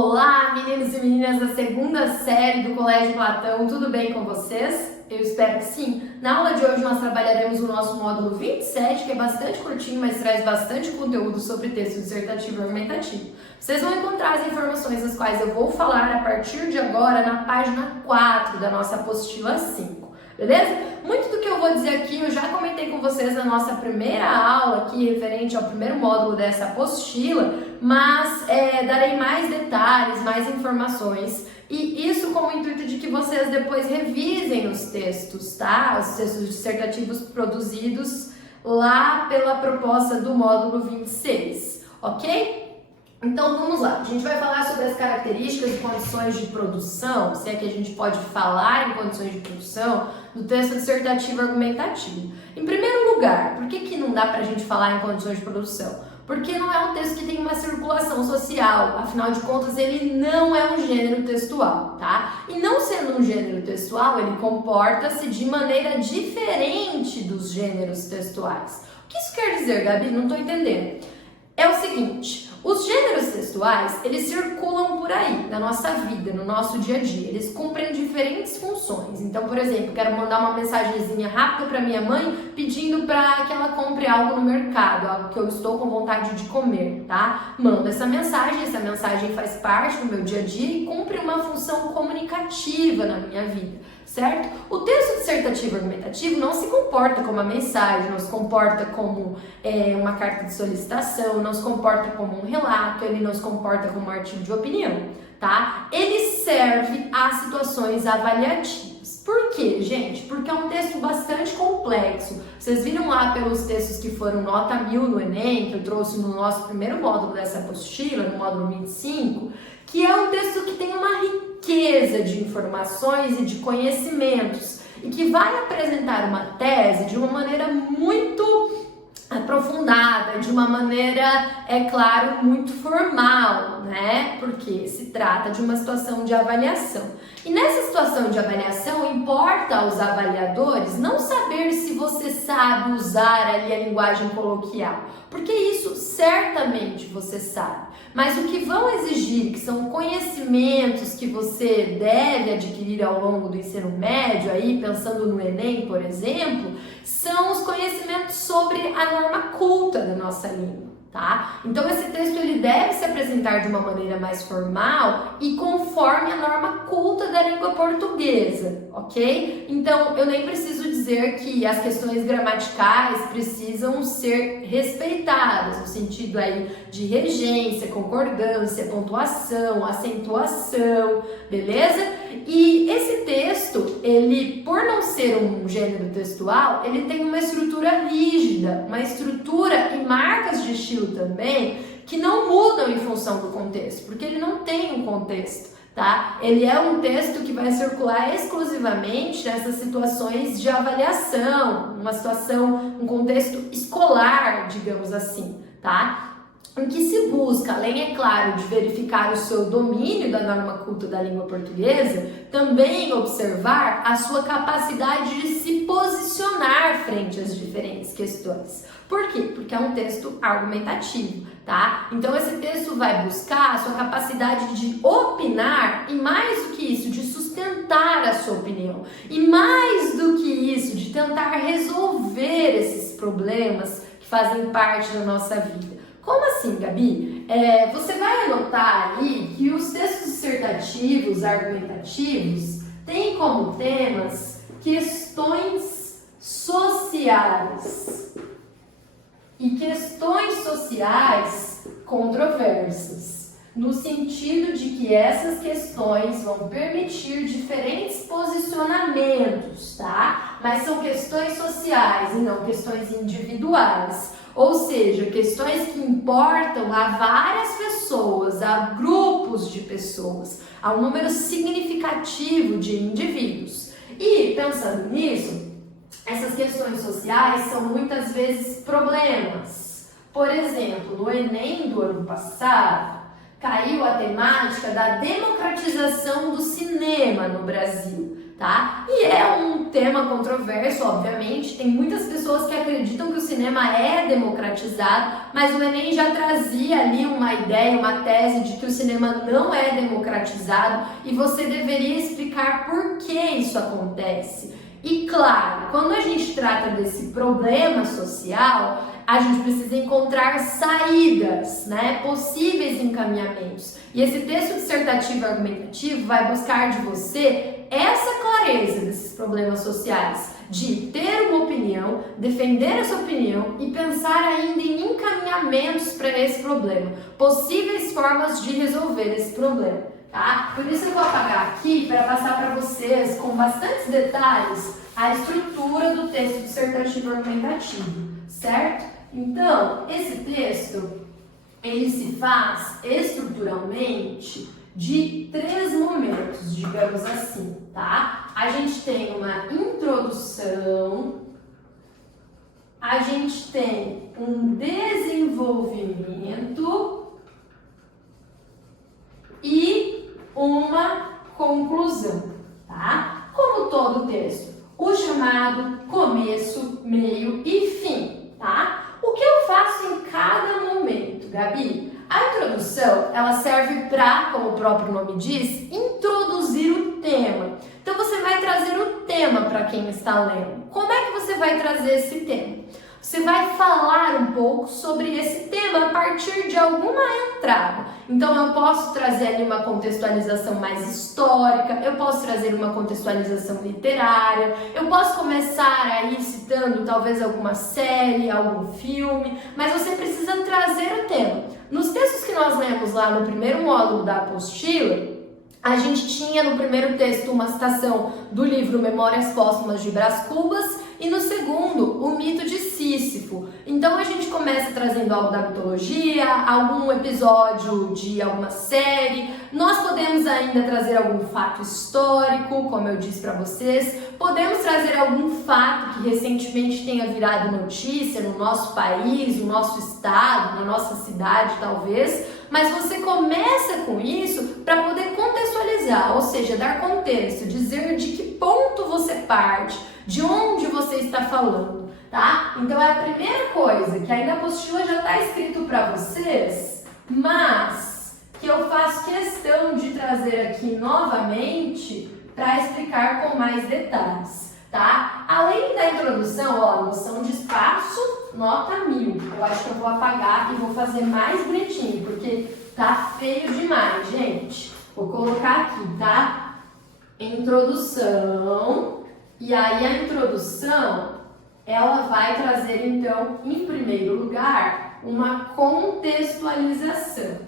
Olá, meninos e meninas da segunda série do Colégio Platão, tudo bem com vocês? Eu espero que sim. Na aula de hoje nós trabalharemos o nosso módulo 27, que é bastante curtinho, mas traz bastante conteúdo sobre texto dissertativo e argumentativo. Vocês vão encontrar as informações das quais eu vou falar a partir de agora na página 4 da nossa apostila 5. Beleza? Muito do que eu vou dizer aqui eu já comentei com vocês na nossa primeira aula aqui, referente ao primeiro módulo dessa apostila, mas darei mais detalhes, mais informações, e isso com o intuito de que vocês depois revisem os textos, tá? Os textos dissertativos produzidos lá pela proposta do módulo 26, ok? Então vamos lá, a gente vai falar sobre as características e condições de produção, se é que a gente pode falar em condições de produção, do texto dissertativo argumentativo. Em primeiro lugar, por que não dá pra gente falar em condições de produção? Porque não é um texto que tem uma circulação social, afinal de contas ele não é um gênero textual, tá? E não sendo um gênero textual, ele comporta-se de maneira diferente dos gêneros textuais. O que isso quer dizer, Gabi? Não tô entendendo. É o seguinte, os gêneros textuais, eles circulam por aí, na nossa vida, no nosso dia a dia. Eles cumprem diferentes funções. Então, por exemplo, quero mandar uma mensagenzinha rápida para minha mãe, pedindo para que ela compre algo no mercado, algo que eu estou com vontade de comer, tá? Mando essa mensagem faz parte do meu dia a dia e cumpre uma função comunicativa na minha vida, certo? O texto dissertativo argumentativo não se comporta como uma mensagem, não se comporta como uma carta de solicitação, não se comporta como um relato, ele não se comporta como um artigo de opinião, tá? Ele serve a situações avaliativas. Por quê, gente? Porque é um texto bastante complexo. Vocês viram lá pelos textos que foram nota 1000 no Enem, que eu trouxe no nosso primeiro módulo dessa apostila, no módulo 25, que é um texto que tem uma riqueza de informações e de conhecimentos e que vai apresentar uma tese de uma maneira muito aprofundada, de uma maneira, é claro, muito formal, né? Porque se trata de uma situação de avaliação. E nessa situação de avaliação, importa aos avaliadores não saber se você sabe usar ali a linguagem coloquial, porque isso certamente você sabe. Mas o que vão exigir, que são conhecimentos que você deve adquirir ao longo do ensino médio, aí pensando no Enem, por exemplo, são os conhecimentos sobre a norma culta da nossa língua, tá? Então esse texto ele deve se apresentar de uma maneira mais formal e conforme a norma culta da língua portuguesa, ok? Então eu nem preciso dizer que as questões gramaticais precisam ser respeitadas, no sentido aí de regência, concordância, pontuação, acentuação, beleza? E esse texto, ele, por não ser um gênero textual, ele tem uma estrutura rígida, uma estrutura e marcas de estilo também, que não mudam em função do contexto, porque ele não tem um contexto, tá? Ele é um texto que vai circular exclusivamente nessas situações de avaliação, uma situação, um contexto escolar, digamos assim, tá? Em que se busca, além, é claro, de verificar o seu domínio da norma culta da língua portuguesa, também observar a sua capacidade de se posicionar frente às diferentes questões. Por quê? Porque é um texto argumentativo, tá? Então esse texto vai buscar a sua capacidade de opinar e, mais do que isso, de sustentar a sua opinião. E mais do que isso, de tentar resolver esses problemas que fazem parte da nossa vida. Como assim, Gabi? Você vai anotar ali que os textos dissertativos, argumentativos, têm como temas questões sociais e questões sociais controversas, no sentido de que essas questões vão permitir diferentes posicionamentos, tá? Mas são questões sociais e não questões individuais. Ou seja, questões que importam a várias pessoas, a grupos de pessoas, a um número significativo de indivíduos. E, pensando nisso, essas questões sociais são muitas vezes problemas. Por exemplo, no Enem do ano passado, caiu a temática da democratização do cinema no Brasil, tá? E é um um tema controverso, obviamente. Tem muitas pessoas que acreditam que o cinema é democratizado, mas o Enem já trazia ali uma ideia, uma tese de que o cinema não é democratizado e você deveria explicar por que isso acontece. E claro, quando a gente trata desse problema social, a gente precisa encontrar saídas, né? Possíveis encaminhamentos. E esse texto dissertativo argumentativo vai buscar de você essa clareza desses problemas sociais, de ter uma opinião, defender essa opinião e pensar ainda em encaminhamentos para esse problema, possíveis formas de resolver esse problema, tá? Por isso eu vou apagar aqui para passar para vocês com bastantes detalhes a estrutura do texto dissertativo argumentativo, certo? Então, esse texto, ele se faz estruturalmente de 3 momentos, digamos assim, tá? A gente tem uma introdução, a gente tem um desenvolvimento e uma conclusão, tá? Como todo texto, o chamado, começo, meio e fim, tá? O que eu faço em cada momento, Gabi? A introdução, ela serve para, como o próprio nome diz, introduzir o tema. Então você vai trazer o tema para quem está lendo. Como é que você vai trazer esse tema? Você vai falar um pouco sobre esse tema a partir de alguma entrada. Então eu posso trazer ali uma contextualização mais histórica, eu posso trazer uma contextualização literária, eu posso começar aí citando talvez alguma série, algum filme, mas você precisa trazer o tema. Nos textos que nós lemos lá no primeiro módulo da apostila, a gente tinha no primeiro texto uma citação do livro Memórias Póstumas de Brás Cubas e no segundo, o mito de Sísifo. Então a gente começa trazendo algo da mitologia, algum episódio de alguma série. Nós podemos ainda trazer algum fato histórico, como eu disse para vocês. Podemos trazer algum fato que recentemente tenha virado notícia no nosso país, no nosso estado, na nossa cidade talvez. Mas você começa com isso para poder contextualizar, ou seja, dar contexto, dizer de que ponto você parte, de onde você está falando, tá? Então é a primeira coisa, que aí na apostila já está escrito para vocês, mas que eu faço questão de trazer aqui novamente para explicar com mais detalhes, tá? Além da introdução, ó, noção de espaço, nota 1000. Eu acho que eu vou apagar e vou fazer mais bonitinho, porque tá feio demais, gente. Vou colocar aqui, tá? Introdução. E aí a introdução, ela vai trazer então, em primeiro lugar, uma contextualização,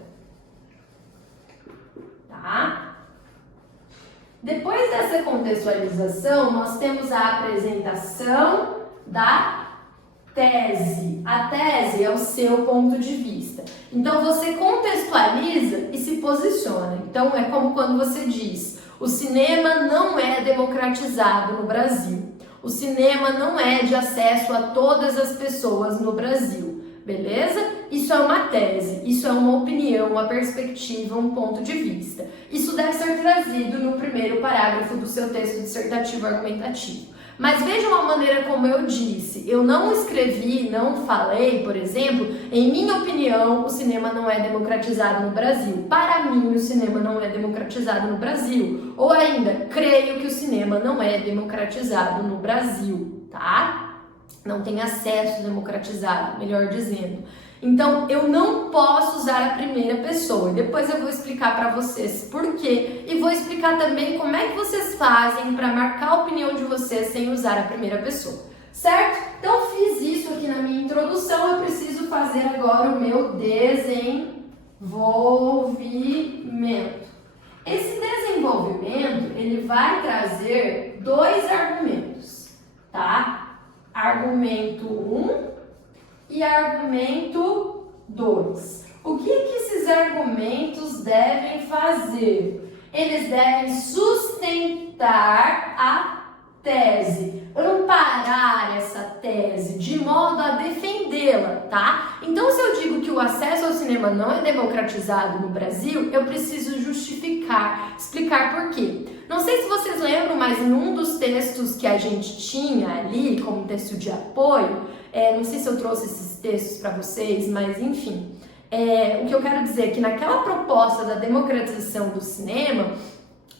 tá? Depois dessa contextualização, nós temos a apresentação da tese. A tese é o seu ponto de vista. Então você contextualiza e se posiciona. Então é como quando você diz: o cinema não é democratizado no Brasil. O cinema não é de acesso a todas as pessoas no Brasil. Beleza? Isso é uma tese, isso é uma opinião, uma perspectiva, um ponto de vista. Isso deve ser trazido no primeiro parágrafo do seu texto dissertativo argumentativo. Mas vejam a maneira como eu disse. Eu não escrevi, não falei, por exemplo, em minha opinião, o cinema não é democratizado no Brasil. Para mim, o cinema não é democratizado no Brasil. Ou ainda, creio que o cinema não é democratizado no Brasil, tá? Não tem acesso democratizado, melhor dizendo. Então, eu não posso usar a primeira pessoa. Depois eu vou explicar para vocês por quê. E vou explicar também como é que vocês fazem para marcar a opinião de vocês sem usar a primeira pessoa. Certo? Então, fiz isso aqui na minha introdução. Eu preciso fazer agora o meu desenvolvimento. Esse desenvolvimento, ele vai trazer 2 argumentos, tá? Argumento 1 e argumento 2. O que esses argumentos devem fazer? Eles devem sustentar a tese, amparar essa tese de modo a defendê-la, tá? Então, se eu digo que o acesso ao cinema não é democratizado no Brasil, eu preciso justificar, explicar por quê. Não sei se vocês lembram, mas em um dos textos que a gente tinha ali, como texto de apoio, não sei se eu trouxe esses textos para vocês, mas enfim, o que eu quero dizer é que naquela proposta da democratização do cinema,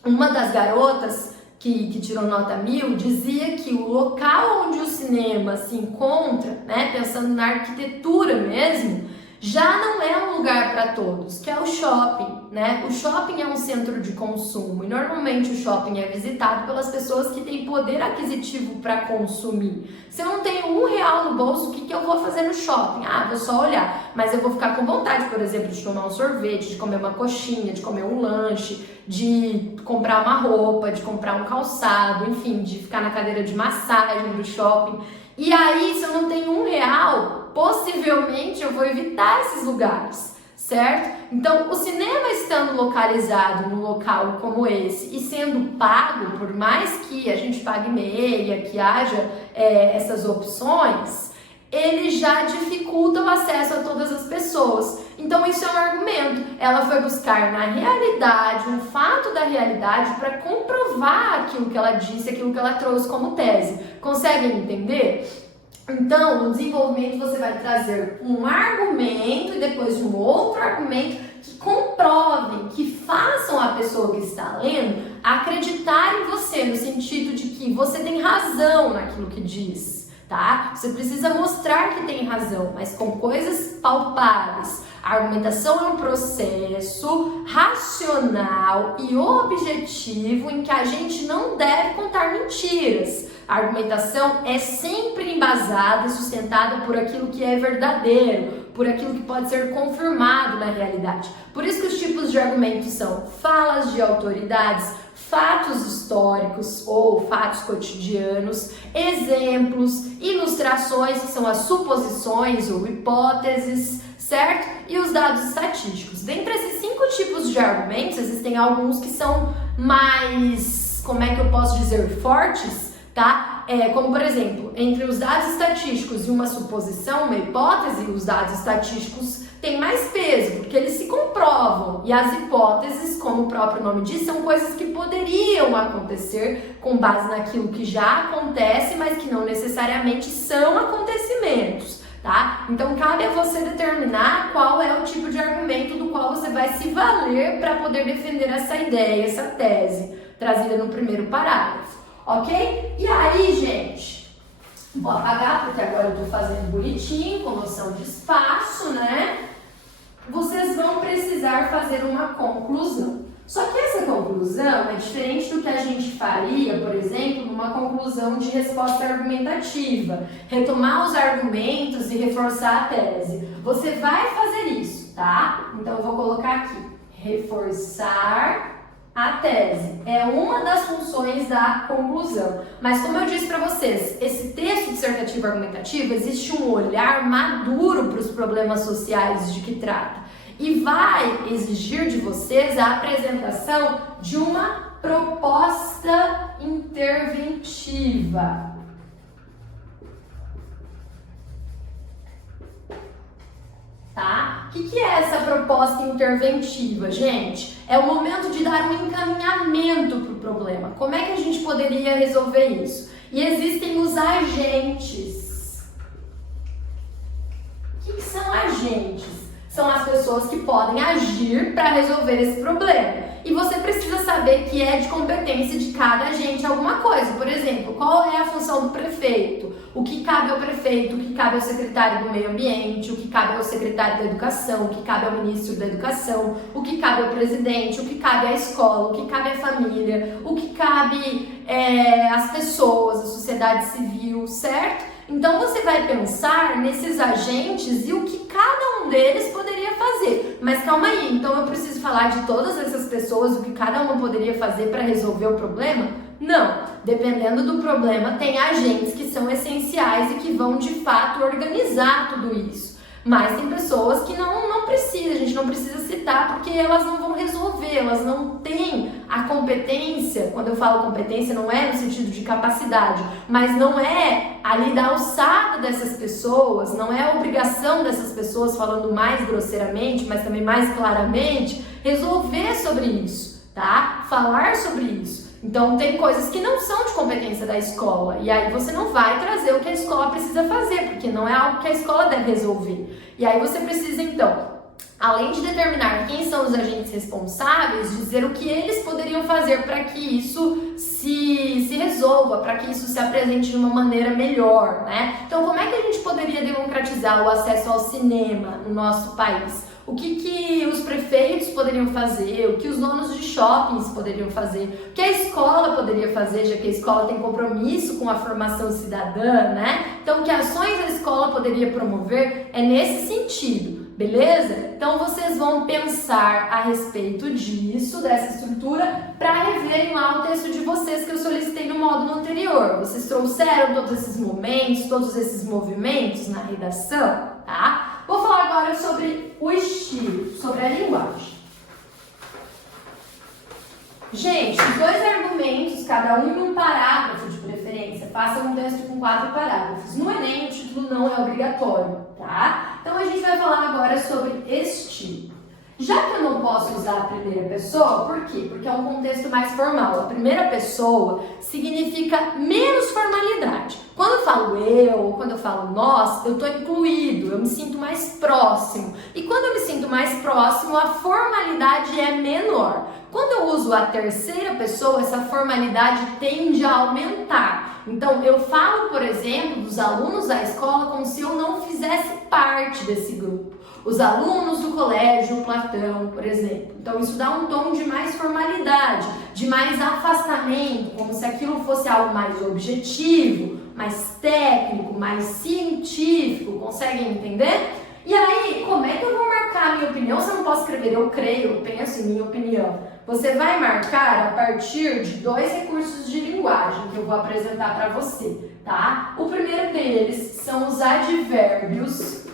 uma das garotas que tirou nota 1000 dizia que o local onde o cinema se encontra, né, pensando na arquitetura mesmo, já não é um lugar para todos, que é o shopping, né? O shopping é um centro de consumo e normalmente o shopping é visitado pelas pessoas que têm poder aquisitivo para consumir. Se eu não tenho R$1 no bolso, o que eu vou fazer no shopping? Vou só olhar, mas eu vou ficar com vontade, por exemplo, de tomar um sorvete, de comer uma coxinha, de comer um lanche, de comprar uma roupa, de comprar um calçado, enfim, de ficar na cadeira de massagem do shopping. E aí, se eu não tenho R$1, possivelmente eu vou evitar esses lugares, certo? Então, o cinema estando localizado num local como esse e sendo pago, por mais que a gente pague meia, que haja essas opções, ele já dificulta o acesso a todas as pessoas. Então, isso é um argumento. Ela foi buscar na realidade, um fato da realidade, para comprovar aquilo que ela disse, aquilo que ela trouxe como tese. Conseguem entender? Então, no desenvolvimento você vai trazer um argumento e depois um outro argumento que comprovem, que façam a pessoa que está lendo acreditar em você, no sentido de que você tem razão naquilo que diz, tá? Você precisa mostrar que tem razão, mas com coisas palpáveis. A argumentação é um processo racional e objetivo em que a gente não deve contar mentiras. A argumentação é sempre embasada e sustentada por aquilo que é verdadeiro, por aquilo que pode ser confirmado na realidade. Por isso que os tipos de argumentos são falas de autoridades, fatos históricos ou fatos cotidianos, exemplos, ilustrações, que são as suposições ou hipóteses, certo? E os dados estatísticos. Dentre esses 5 tipos de argumentos, existem alguns que são mais, como é que eu posso dizer, fortes, tá? Como, por exemplo, entre os dados estatísticos e uma suposição, uma hipótese, os dados estatísticos têm mais peso, porque eles se comprovam. E as hipóteses, como o próprio nome diz, são coisas que poderiam acontecer com base naquilo que já acontece, mas que não necessariamente são acontecimentos, tá? Então, cabe a você determinar qual é o tipo de argumento do qual você vai se valer para poder defender essa ideia, essa tese, trazida no primeiro parágrafo. Ok? E aí, gente, vou apagar porque agora eu tô fazendo bonitinho, com noção de espaço, né? Vocês vão precisar fazer uma conclusão. Só que essa conclusão é diferente do que a gente faria, por exemplo, numa conclusão de resposta argumentativa. Retomar os argumentos e reforçar a tese. Você vai fazer isso, tá? Então eu vou colocar aqui, reforçar a tese é uma das funções da conclusão. Mas como eu disse para vocês, esse texto dissertativo argumentativo existe um olhar maduro para os problemas sociais de que trata. E vai exigir de vocês a apresentação de uma proposta interventiva. Tá? O que é essa proposta interventiva, gente? É o momento de dar um encaminhamento para o problema. Como é que a gente poderia resolver isso? E existem os agentes. O que são agentes? São as pessoas que podem agir para resolver esse problema. E você precisa saber que é de competência de cada agente alguma coisa. Por exemplo, qual é a função do prefeito? O que cabe ao prefeito, o que cabe ao secretário do meio ambiente, o que cabe ao secretário da educação, o que cabe ao ministro da educação, o que cabe ao presidente, o que cabe à escola, o que cabe à família, o que cabe às pessoas, à sociedade civil, certo? Então você vai pensar nesses agentes e o que cada um deles poderia fazer. Mas calma aí, então eu preciso falar de todas essas pessoas, o que cada uma poderia fazer para resolver o problema? Não. Dependendo do problema, tem agentes que são essenciais e que vão de fato organizar tudo isso. Mas tem pessoas que não precisa, a gente não precisa citar porque elas não vão resolver, elas não têm a a competência, quando eu falo competência, não é no sentido de capacidade, mas não é ali da alçada dessas pessoas, não é a obrigação dessas pessoas, falando mais grosseiramente, mas também mais claramente, resolver sobre isso, tá? Falar sobre isso. Então, tem coisas que não são de competência da escola, e aí você não vai trazer o que a escola precisa fazer, porque não é algo que a escola deve resolver. E aí você precisa, então, além de determinar quem são os agentes responsáveis, dizer o que eles poderiam fazer para que isso se resolva, para que isso se apresente de uma maneira melhor, né? Então, como é que a gente poderia democratizar o acesso ao cinema no nosso país? O que os prefeitos poderiam fazer, o que os donos de shoppings poderiam fazer, o que a escola poderia fazer, já que a escola tem compromisso com a formação cidadã, né? Então, que ações a escola poderia promover é nesse sentido. Beleza? Então vocês vão pensar a respeito disso, dessa estrutura, para reverem lá o texto de vocês que eu solicitei no módulo anterior. Vocês trouxeram todos esses momentos, todos esses movimentos na redação, tá? Vou falar agora sobre o estilo, sobre a linguagem. Gente, os dois argumentos, cada um em um parágrafo de preferência, façam um texto com 4 parágrafos. No Enem, o título não é obrigatório, tá? Então, a gente vai falar agora sobre estilo. Já que eu não posso usar a primeira pessoa, por quê? Porque é um contexto mais formal. A primeira pessoa significa menos formalidade. Quando eu falo eu, ou quando eu falo nós, eu estou incluído, eu me sinto mais próximo. E quando eu me sinto mais próximo, a formalidade é menor. Quando eu uso a terceira pessoa, essa formalidade tende a aumentar. Então, eu falo, por exemplo, dos alunos da escola como se eu não fizesse parte desse grupo. Os alunos do colégio Platão, por exemplo. Então, isso dá um tom de mais formalidade, de mais afastamento, como se aquilo fosse algo mais objetivo, mais técnico, mais científico. Conseguem entender? E aí, como é que eu vou marcar a minha opinião se eu não posso escrever eu creio, eu penso em minha opinião? Você vai marcar a partir de 2 recursos de linguagem que eu vou apresentar para você, tá? O primeiro deles são os advérbios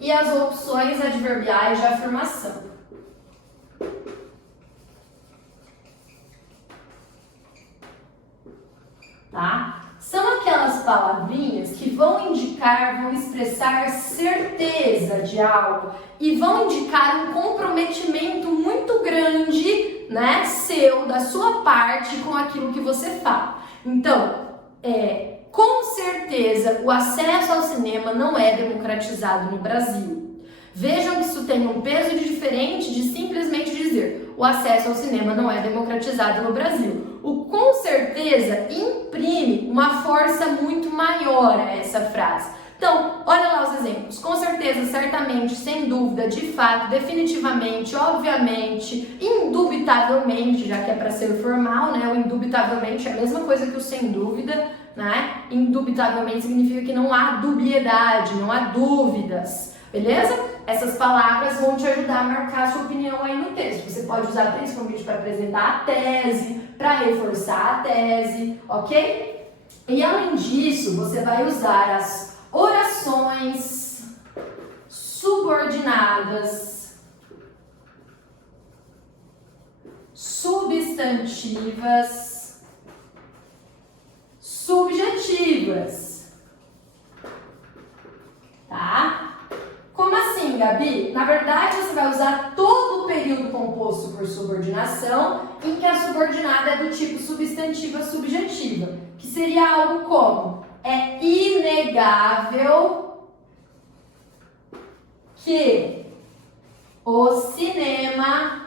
e as opções adverbiais de afirmação. Tá? São aquelas palavrinhas que vão indicar, vão expressar certeza de algo e vão indicar um comprometimento muito grande, né, seu, da sua parte com aquilo que você fala. Então, com certeza, o acesso ao cinema não é democratizado no Brasil. Vejam que isso tem um peso diferente de simplesmente dizer o acesso ao cinema não é democratizado no Brasil. O com certeza imprime uma força muito maior a essa frase. Então, olha lá os exemplos. Com certeza, certamente, sem dúvida, de fato, definitivamente, obviamente, indubitavelmente, já que é para ser formal, né? O indubitavelmente é a mesma coisa que o sem dúvida, né? Indubitavelmente significa que não há dubiedade, não há dúvidas. Beleza? Essas palavras vão te ajudar a marcar a sua opinião aí no texto. Você pode usar principalmente para apresentar a tese, para reforçar a tese, ok? E além disso, você vai usar as orações subordinadas, substantivas, subjetivas, tá? Como assim, Gabi? Na verdade, você vai usar todo o período composto por subordinação em que a subordinada é do tipo substantiva subjetiva, que seria algo como: é inegável que o cinema...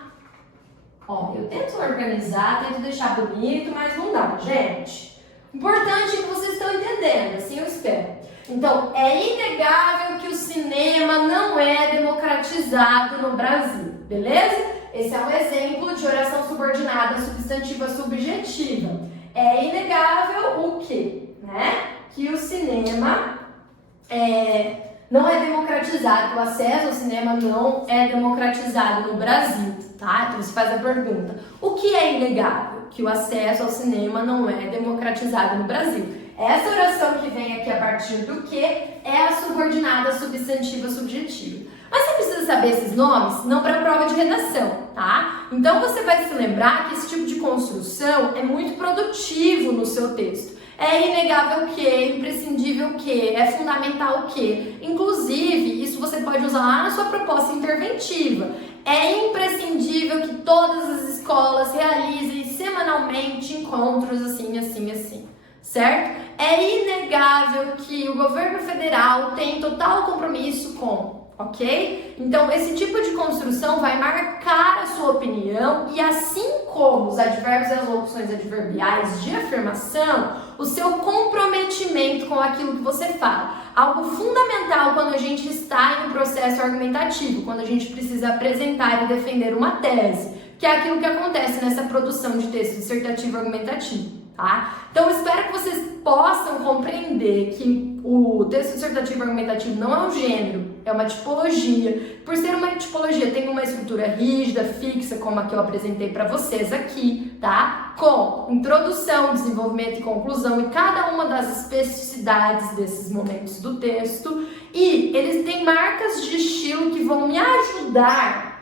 Ó, eu tento organizar, tento deixar bonito, mas não dá, gente. Importante que vocês estão entendendo, assim eu espero. Então, é inegável que o cinema não é democratizado no Brasil, beleza? Esse é um exemplo de oração subordinada substantiva subjetiva. É inegável o quê? Né? Que o cinema não é democratizado, o acesso ao cinema não é democratizado no Brasil, tá? Então você faz a pergunta: o que é inegável? Que o acesso ao cinema não é democratizado no Brasil. Essa oração que vem aqui a partir do que é a subordinada substantiva subjetiva. Mas você precisa saber esses nomes? Não para a prova de redação, tá? Então você vai se lembrar que esse tipo de construção é muito produtivo no seu texto. É inegável o quê? É imprescindível o quê? É fundamental o quê? Inclusive, isso você pode usar lá na sua proposta interventiva. É imprescindível que todas as escolas realizem semanalmente encontros assim, assim, assim, certo? É inegável que o governo federal tem total compromisso com, ok? Então, esse tipo de construção vai marcar a sua opinião e assim como os advérbios e as locuções adverbiais de afirmação, o seu comprometimento com aquilo que você fala. Algo fundamental quando a gente está em um processo argumentativo, quando a gente precisa apresentar e defender uma tese, que é aquilo que acontece nessa produção de texto dissertativo argumentativo, tá? Então, eu espero que vocês possam compreender que o texto dissertativo argumentativo não é um gênero, é uma tipologia. Por ser uma tipologia, tem uma estrutura rígida, fixa, como a que eu apresentei para vocês aqui, tá? Com introdução, desenvolvimento e conclusão em cada uma das especificidades desses momentos do texto. E eles têm marcas de estilo que vão me ajudar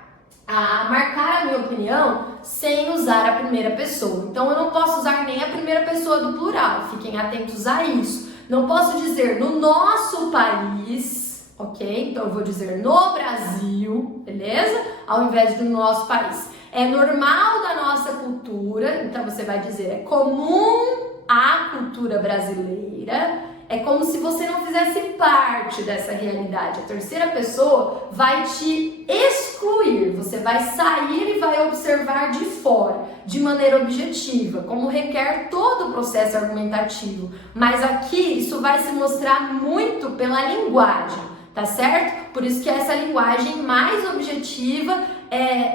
a marcar a minha opinião sem usar a primeira pessoa. Então, eu não posso usar nem a primeira pessoa do plural, fiquem atentos a isso. Não posso dizer no nosso país, ok? Então, eu vou dizer no Brasil, beleza? Ao invés do nosso país. É normal da nossa cultura, então você vai dizer é comum à cultura brasileira. É como se você não fizesse parte dessa realidade. A terceira pessoa vai te excluir. Você vai sair e vai observar de fora, de maneira objetiva, como requer todo o processo argumentativo. Mas aqui isso vai se mostrar muito pela linguagem, tá certo? Por isso que essa linguagem mais objetiva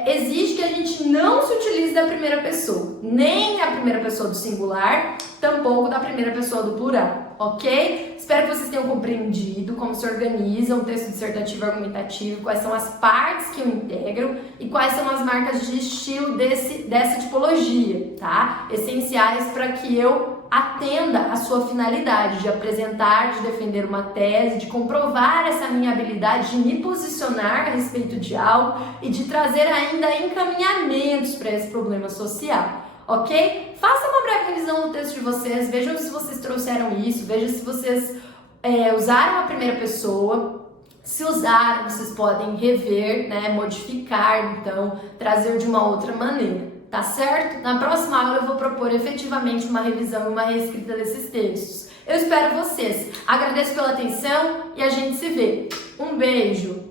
exige que a gente não se utilize da primeira pessoa, nem a primeira pessoa do singular, tampouco da primeira pessoa do plural, ok? Espero que vocês tenham compreendido como se organiza um texto dissertativo argumentativo, quais são as partes que o integram e quais são as marcas de estilo dessa tipologia, tá? Essenciais para que eu atenda a sua finalidade de apresentar, de defender uma tese, de comprovar essa minha habilidade de me posicionar a respeito de algo e de trazer ainda encaminhamentos para esse problema social, ok? Faça uma breve revisão do texto de vocês, vejam se vocês trouxeram isso, vejam se vocês usaram a primeira pessoa. Se usaram, vocês podem rever, né, modificar, então, trazer de uma outra maneira. Tá certo? Na próxima aula eu vou propor efetivamente uma revisão e uma reescrita desses textos. Eu espero vocês. Agradeço pela atenção e a gente se vê. Um beijo!